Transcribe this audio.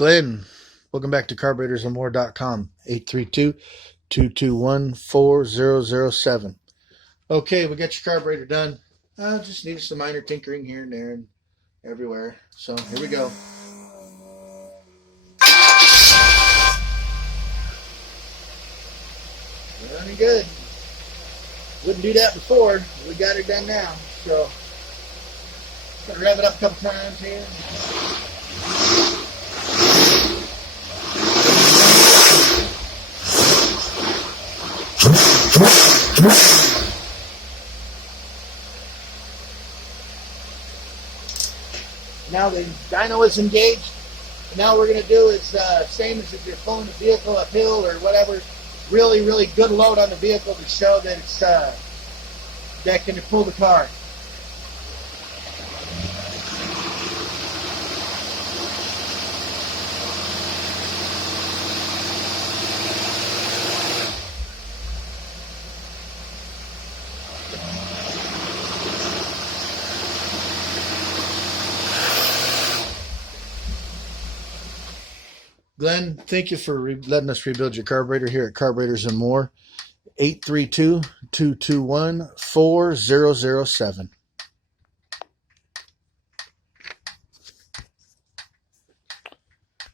Glenn, welcome back to carburetorsandmore.com. 832-221-4007. Okay, we got your carburetor done. Just needed some minor tinkering here and there and everywhere. So here we go. Running good. Wouldn't do that before. We got it done now. So gonna rev it up a couple times here. Now the dyno is engaged. Now what we're going to do is same as if you're pulling the vehicle uphill or whatever, really, really good load on the vehicle to show that it's that can pull the car. Glenn, thank you for letting us rebuild your carburetor here at Carburetors and More. 832-221-4007.